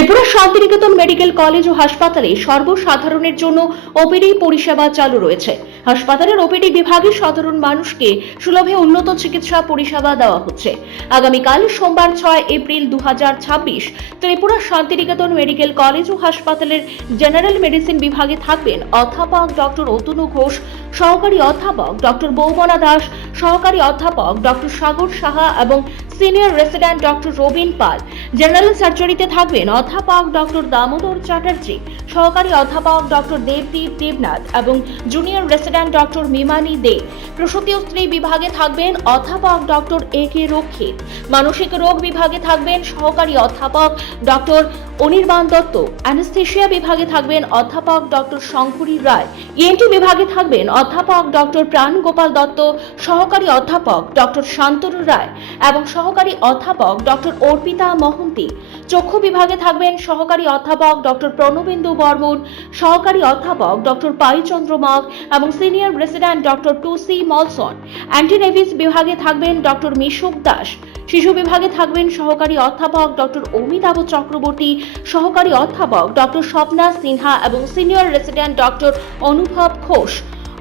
Tripura Santiniketan medical college ও হাসপাতালে সর্বসাধারণের জন্য ওপিডি পরিষেবা চালু রয়েছে। হাসপাতালের ওপিডি বিভাগে সাধারণ মানুষকে সুলভে উন্নত চিকিৎসা পরিষেবা দেওয়া হচ্ছে। আগামীকাল সোমবার 6 April 2026 Tripura Santiniketan medical college ও হাসপাতালের জেনারেল মেডিসিন বিভাগে থাকবেন অধ্যাপক ডক্টর অতনু ঘোষ, সহকারী অধ্যাপক ডক্টর বৌমনা দাস, সহকারী অধ্যাপক ডক্টর সাগর সাহা এবং সিনিয়র রেসিডেন্ট ডক্টর রবিন পাল। জেনারেল সার্জারিতে থাকবেন অধ্যাপক ডক্টর দামোদর চ্যাটার্জি, সহকারী অধ্যাপক ডক্টর দেবদীপ দেবনাথ এবং জুনিয়র রেসিডেন্ট ডক্টর মিমানি দে। প্রসূতি ও স্ত্রী বিভাগে থাকবেন অধ্যাপক ডক্টর এ কে রক্ষিত। মানসিক রোগ বিভাগে থাকবেন সহকারী অধ্যাপক ডক্টর অনির্বাণ দত্ত। অ্যানেস্থেশিয়া বিভাগে থাকবেন অধ্যাপক ডক্টর শঙ্করী রায়। ইএনটি বিভাগে থাকবেন অধ্যাপক ডক্টর প্রাণ গোপাল দত্ত, সহকারী অধ্যাপক ডক্টর শান্তনু রায় এবং সহকারী অধ্যাপক ডক্টর অর্পিতা মহন্তি। চক্ষু বিভাগে থাকবেন সহকারী অধ্যাপক ডক্টর প্রণবেন্দু বর্মন, সহকারী অধ্যাপক ডক্টর পাইচন্দ্র মাগ এবং সিনিয়র রেসিডেন্ট ডক্টর টুসি মলসন। অ্যান্টিনেভিস বিভাগে থাকবেন ডক্টর মিশুক দাস। শিশু বিভাগে থাকবেন সহকারী অধ্যাপক ডক্টর অমিতাভ চক্রবর্তী, সহকারী অধ্যাপক ডক্টর স্বপ্না সিনহা এবং সিনিয়র রেসিডেন্ট ডক্টর অনুভব ঘোষ।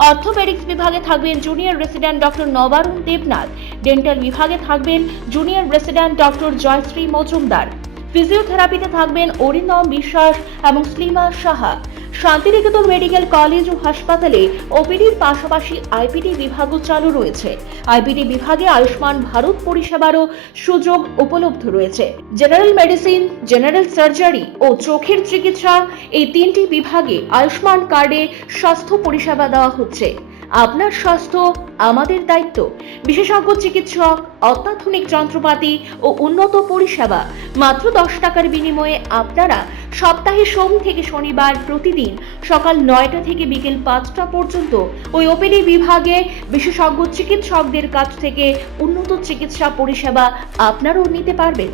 অর্থোপেডিক্স বিভাগে থাকবেন junior resident doctor Nabarun Debnath. Dental বিভাগে থাকবেন junior resident doctor Jayashree Majumdar. ফিজিওথেরাপিতে থাকবেন অরিন্দম বিশ্বাস এবং স্লিমা সাহা। শান্তিনিকেতন মেডিকেল কলেজ ও হাসপাতালে ওপিডির পাশাপাশি আইপিডি বিভাগও চালু রয়েছে। আইপিডি বিভাগে আয়ুষ্মান ভারত পরিষেবারও সুযোগ উপলব্ধ রয়েছে। জেনারেল মেডিসিন, জেনারেল সার্জারি ও চোখের চিকিৎসা, এই তিনটি বিভাগে আয়ুষ্মান কার্ডে স্বাস্থ্য পরিষেবা দেওয়া হচ্ছে। আপনার স্বাস্থ্য আমাদের দায়িত্ব। বিশেষজ্ঞ চিকিৎসক, অত্যাধুনিক যন্ত্রপাতি ও উন্নত পরিষেবা। মাত্র 10 টাকার বিনিময়ে আপনারা সপ্তাহে সোম থেকে শনিবার প্রতিদিন সকাল 9টা থেকে বিকেল 5টা পর্যন্ত ওই ওপিডি বিভাগে বিশেষজ্ঞ চিকিৎসকদের কাছ থেকে উন্নত চিকিৎসা পরিষেবা আপনারাও নিতে পারবেন।